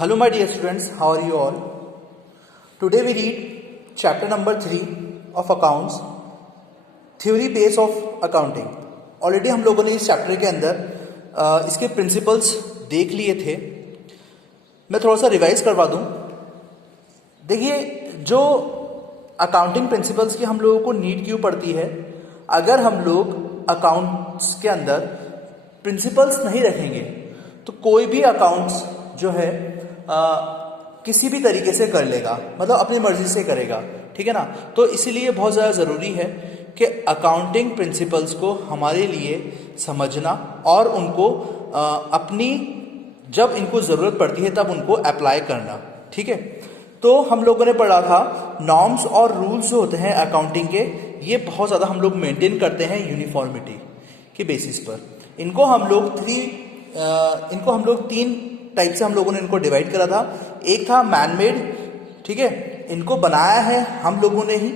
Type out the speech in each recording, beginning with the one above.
Hello my dear students, how are you all? Today we read chapter number 3 of accounts, theory base of accounting. Already हम लोगों ने इस chapter के अंदर इसके प्रिंसिपल्स देख लिए थे. मैं थोड़ा सा रिवाइज करवा दूं. देखिए, जो अकाउंटिंग प्रिंसिपल्स की हम लोगों को नीड क्यों पड़ती है, अगर हम लोग अकाउंट्स के अंदर प्रिंसिपल्स नहीं रखेंगे तो कोई भी अकाउंट्स जो है किसी भी तरीके से कर लेगा, मतलब अपनी मर्जी से करेगा. ठीक है ना. तो इसीलिए बहुत ज़्यादा ज़रूरी है कि अकाउंटिंग प्रिंसिपल्स को हमारे लिए समझना और उनको अपनी जब इनको ज़रूरत पड़ती है तब उनको अप्लाई करना. ठीक है. तो हम लोगों ने पढ़ा था नॉर्म्स और रूल्स जो होते हैं अकाउंटिंग के, ये बहुत ज़्यादा हम लोग मेंटेन करते हैं यूनिफॉर्मिटी की बेसिस पर. इनको हम लोग तीन टाइप से हम लोगों ने इनको डिवाइड करा था. एक था मैनमेड. ठीक है. इनको बनाया है हम लोगों ने ही.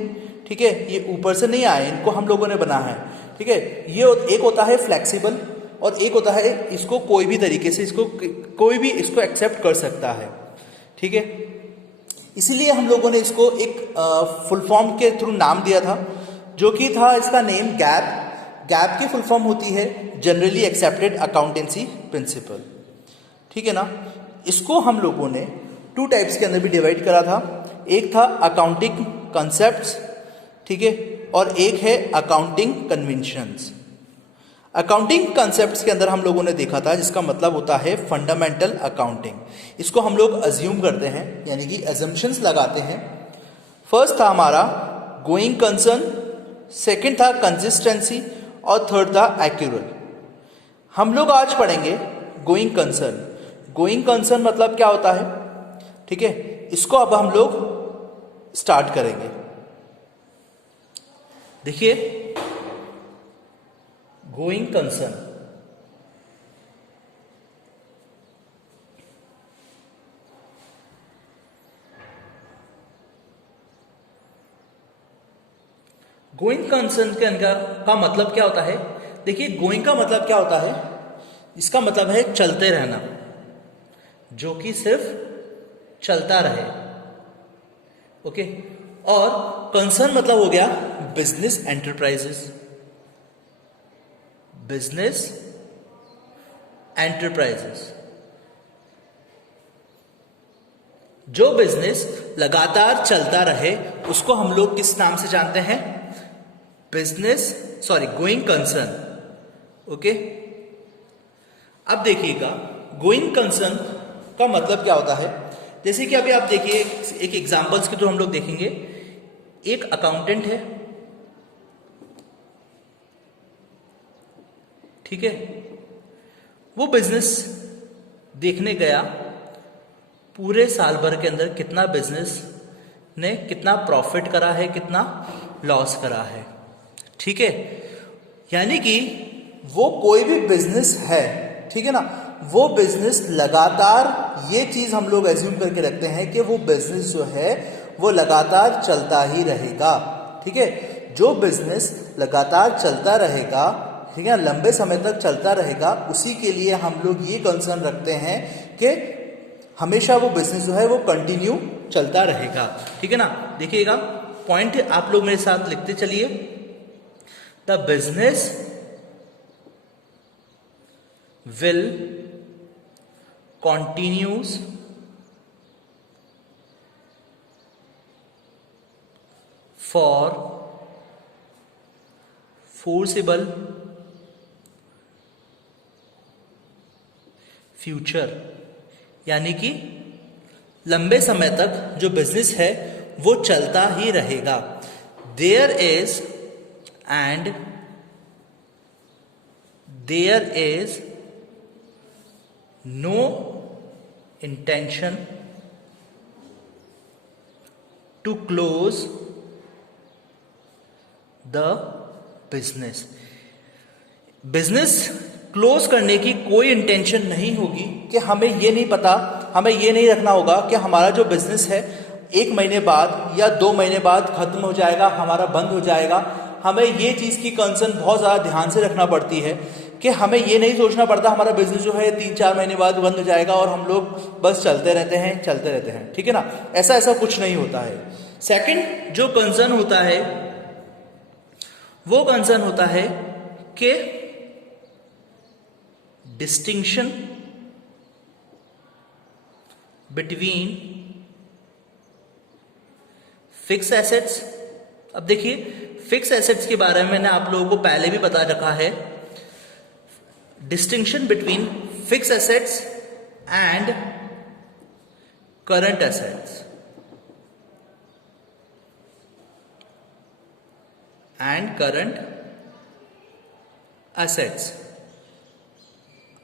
ठीक है. ये ऊपर से नहीं आए, इनको हम लोगों ने बनाया है. ठीक है. ये एक होता है फ्लेक्सिबल और एक होता है इसको कोई भी तरीके से कोई भी इसको एक्सेप्ट कर सकता है. ठीक है. इसीलिए हम लोगों ने इसको एक फुल फॉर्म के थ्रू नाम दिया था, जो कि था इसका नेम गैप. गैप की फुल फॉर्म होती है जनरली एक्सेप्टेड अकाउंटेंसी प्रिंसिपल. ठीक है ना. इसको हम लोगों ने टू टाइप्स के अंदर भी डिवाइड करा था. एक था अकाउंटिंग कॉन्सेप्ट्स. ठीक है. और एक है अकाउंटिंग कन्वेंशंस. अकाउंटिंग कॉन्सेप्ट्स के अंदर हम लोगों ने देखा था जिसका मतलब होता है फंडामेंटल अकाउंटिंग. इसको हम लोग अज्यूम करते हैं, यानी कि अजम्पशंस लगाते हैं. फर्स्ट था हमारा गोइंग कंसर्न, सेकंड था कंसिस्टेंसी और थर्ड था एक्यूरल. हम लोग आज पढ़ेंगे गोइंग कंसर्न. गोइंग कंसर्न मतलब क्या होता है. ठीक है. इसको अब हम लोग स्टार्ट करेंगे. देखिए, गोइंग कंसर्न गोइंग कंसर्न के अंदर का मतलब क्या होता है. देखिए, गोइंग का मतलब क्या होता है. इसका मतलब है चलते रहना, जो कि सिर्फ चलता रहे. ओके. और कंसर्न मतलब हो गया बिजनेस एंटरप्राइजेस. बिजनेस एंटरप्राइजेस, जो बिजनेस लगातार चलता रहे उसको हम लोग किस नाम से जानते हैं. Going concern. ओके. अब देखिएगा, गोइंग कंसर्न का मतलब क्या होता है. जैसे कि अभी आप देखिए, एक एग्जांपल्स के थ्रू हम लोग देखेंगे. एक अकाउंटेंट है. ठीक है. वो बिजनेस देखने गया, पूरे साल भर के अंदर कितना बिजनेस ने कितना प्रॉफिट करा है, कितना लॉस करा है. ठीक है. यानी कि वो कोई भी बिजनेस है, ठीक है ना, वो बिजनेस लगातार, ये चीज हम लोग एज्यूम करके रखते हैं कि वो बिजनेस जो है वो लगातार चलता ही रहेगा. ठीक है. जो बिजनेस लगातार चलता रहेगा, ठीक है, लंबे समय तक चलता रहेगा, उसी के लिए हम लोग ये कंसर्न रखते हैं कि हमेशा वो बिजनेस जो है वो कंटिन्यू चलता रहेगा. ठीक है ना. देखिएगा, पॉइंट आप लोग मेरे साथ लिखते चलिए. The business will continues for foreseeable future. यानी कि लंबे समय तक जो बिजनेस है वो चलता ही रहेगा. There is no intention to close the business. Business close करने की कोई इंटेंशन नहीं होगी कि हमें ये नहीं पता, हमें ये नहीं रखना होगा कि हमारा जो बिजनेस है 1 महीने बाद या 2 महीने बाद खत्म हो जाएगा, हमारा बंद हो जाएगा. हमें ये चीज़ की कंसर्न बहुत ज़्यादा ध्यान से रखना पड़ती है कि हमें ये नहीं सोचना पड़ता हमारा बिजनेस जो है 3-4 महीने बाद बंद हो जाएगा और हम लोग बस चलते रहते हैं, ठीक है ना। ऐसा कुछ नहीं होता है। सेकंड जो कंसर्न होता है वो कंसर्न होता है कि डिस्टिंक्शन बिटवीन फिक्स एसेट्स। अब देखिए फिक्स एसेट्स के बारे में मैंने आप लोगों को पहले भी बता रखा है। Distinction between fix assets and current assets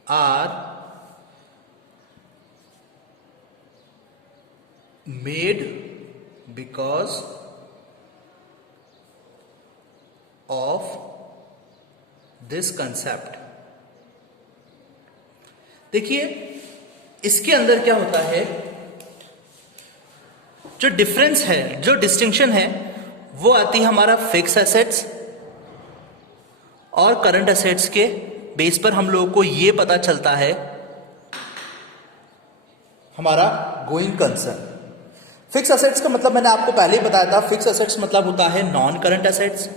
are made because of this concept। देखिए इसके अंदर क्या होता है, जो डिफरेंस है, जो डिस्टिंक्शन है, वो आती है हमारा फिक्स एसेट्स और करंट एसेट्स के बेस पर हम लोगों को ये पता चलता है हमारा गोइंग कंसर्न। फिक्स एसेट्स का मतलब मैंने आपको पहले ही बताया था, फिक्स एसेट्स मतलब होता है नॉन करंट एसेट्स,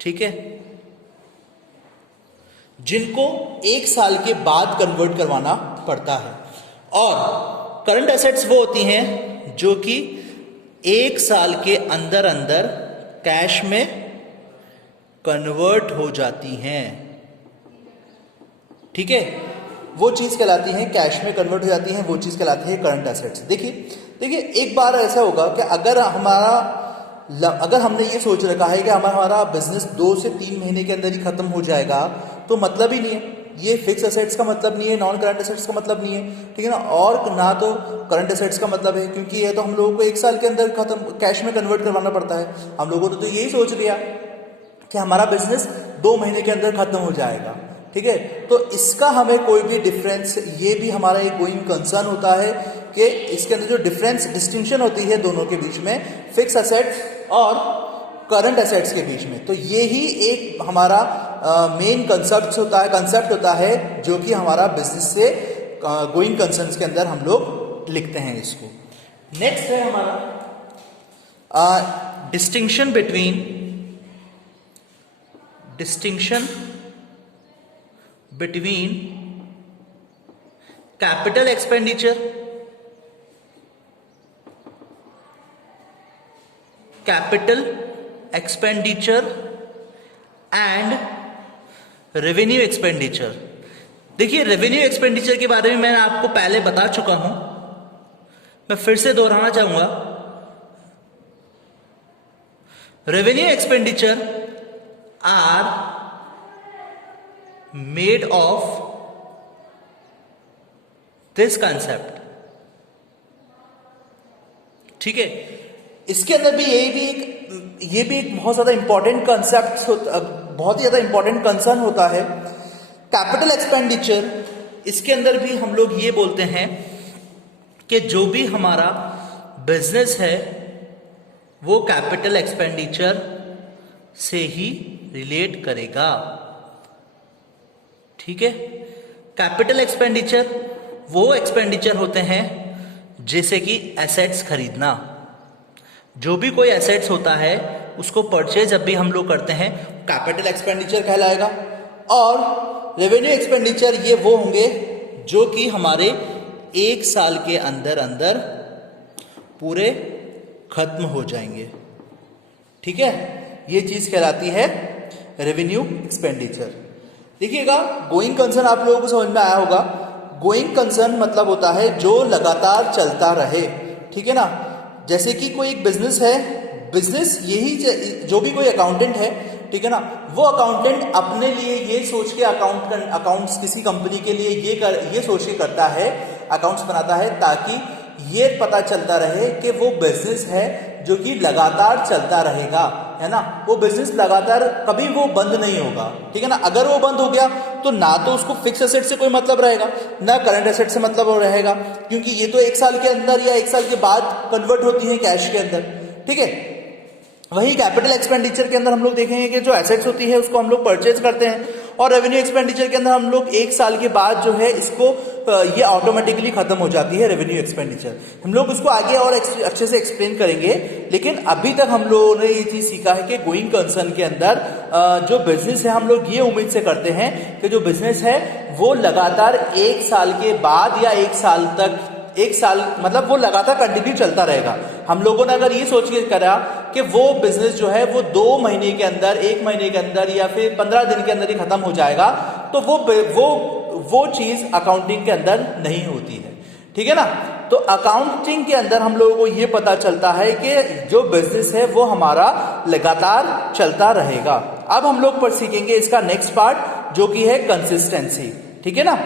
ठीक है, जिनको 1 साल के बाद कन्वर्ट करवाना पड़ता है। और करंट एसेट्स वो होती हैं जो कि 1 साल के अंदर अंदर कैश में कन्वर्ट हो जाती हैं, ठीक है, वो चीज कहलाती है कैश में कन्वर्ट हो जाती है, वो चीज कहलाती है करंट एसेट्स। देखिए एक बार ऐसा होगा कि अगर हमने ये सोच रखा है कि हमारा बिजनेस 2 से 3 महीने के अंदर ही खत्म हो जाएगा, तो मतलब ही नहीं है, ये फिक्स एसेट्स का मतलब नहीं है, नॉन करंट एसेट्स का मतलब नहीं है, ठीक है ना, और ना तो करंट एसेट्स का मतलब है, क्योंकि ये तो हम लोगों को 1 साल के अंदर खत्म कैश में कन्वर्ट करवाना पड़ता है। हम लोगों ने तो यही सोच लिया कि हमारा बिजनेस 2 महीने के अंदर खत्म हो जाएगा, ठीक है। तो इसका हमें कोई भी डिफरेंस, ये भी हमारा एक गोइंग कंसर्न होता है कि इसके अंदर जो डिफरेंस डिस्टिंक्शन होती है दोनों के बीच में, फिक्स एसेट्स और करंट एसेट्स के बीच में, तो ये ही एक हमारा मेन कंसेप्ट होता है जो कि हमारा बिजनेस से गोइंग कंसर्न्स के अंदर हम लोग लिखते हैं इसको। नेक्स्ट है हमारा distinction between capital expenditure and revenue expenditure. देखिए रेवेन्यू एक्सपेंडिचर के बारे में मैंने आपको पहले बता चुका हूं, मैं फिर से दोहराना चाहूंगा। Revenue expenditure are made of this concept, ठीक है। इसके अंदर भी ये भी एक बहुत ज्यादा इंपॉर्टेंट कंसेप्ट, बहुत ही ज्यादा इंपॉर्टेंट कंसर्न होता है कैपिटल एक्सपेंडिचर। इसके अंदर भी हम लोग ये बोलते हैं कि जो भी हमारा बिजनेस है वो कैपिटल एक्सपेंडिचर से ही रिलेट करेगा, ठीक है। कैपिटल एक्सपेंडिचर वो एक्सपेंडिचर होते हैं जैसे कि एसेट्स खरीदना, जो भी कोई एसेट्स होता है उसको परचेज जब भी हम लोग करते हैं कैपिटल एक्सपेंडिचर कहलाएगा। और रेवेन्यू एक्सपेंडिचर ये वो होंगे जो कि हमारे 1 साल के अंदर अंदर पूरे खत्म हो जाएंगे, ठीक है। ये चीज कहलाती है रेवेन्यू एक्सपेंडिचर। देखिएगा गोइंग कंसर्न आप लोगों को समझ में आया होगा। गोइंग कंसर्न मतलब होता है जो लगातार चलता रहे, ठीक है ना। जैसे कि कोई एक बिजनेस है, बिजनेस यही जो भी कोई अकाउंटेंट है, ठीक है ना, वो अकाउंटेंट अपने लिए ये सोच के अकाउंट्स किसी कंपनी के लिए ये सोच के करता है, अकाउंट्स बनाता है, ताकि ये पता चलता रहे कि वो बिजनेस है जो कि लगातार चलता रहेगा, है ना। वो बिजनेस लगातार कभी वो बंद नहीं होगा, ठीक है ना। अगर वो बंद हो गया तो ना तो उसको फिक्स एसेट से कोई मतलब रहेगा, ना करंट एसेट से मतलब रहेगा, क्योंकि ये तो 1 साल के अंदर या 1 साल के बाद कन्वर्ट होती है कैश के अंदर, ठीक है। वही कैपिटल एक्सपेंडिचर के अंदर हम लोग देखेंगे कि जो एसेट्स होती है उसको हम लोग परचेज करते हैं और रेवेन्यू एक्सपेंडिचर के अंदर हम लोग 1 साल के बाद जो है इसको ये ऑटोमेटिकली खत्म हो जाती है रेवेन्यू एक्सपेंडिचर। हम लोग उसको आगे और अच्छे से एक्सप्लेन करेंगे, लेकिन अभी तक हम लोगों ने ये चीज सीखा है कि गोइंग कंसर्न के अंदर जो बिजनेस है हम लोग ये उम्मीद से करते हैं कि जो बिजनेस है वो लगातार 1 साल के बाद या 1 साल तक, 1 साल मतलब वो लगातार कंटिन्यू चलता रहेगा। हम लोगों ने अगर ये सोच के करा कि वो बिजनेस जो है वो 2 महीने के अंदर, 1 महीने के अंदर या फिर 15 दिन के अंदर ही खत्म हो जाएगा, तो वो चीज अकाउंटिंग के अंदर नहीं होती है। ठीक है ना। तो अकाउंटिंग के अंदर हम लोगों को ये पता चलता है कि जो बिजनेस है वो हमारा लगातार चलता रहेगा। अब हम लोग पर सीखेंगे इसका नेक्स्ट पार्ट जो कि है कंसिस्टेंसी। ठीक है ना।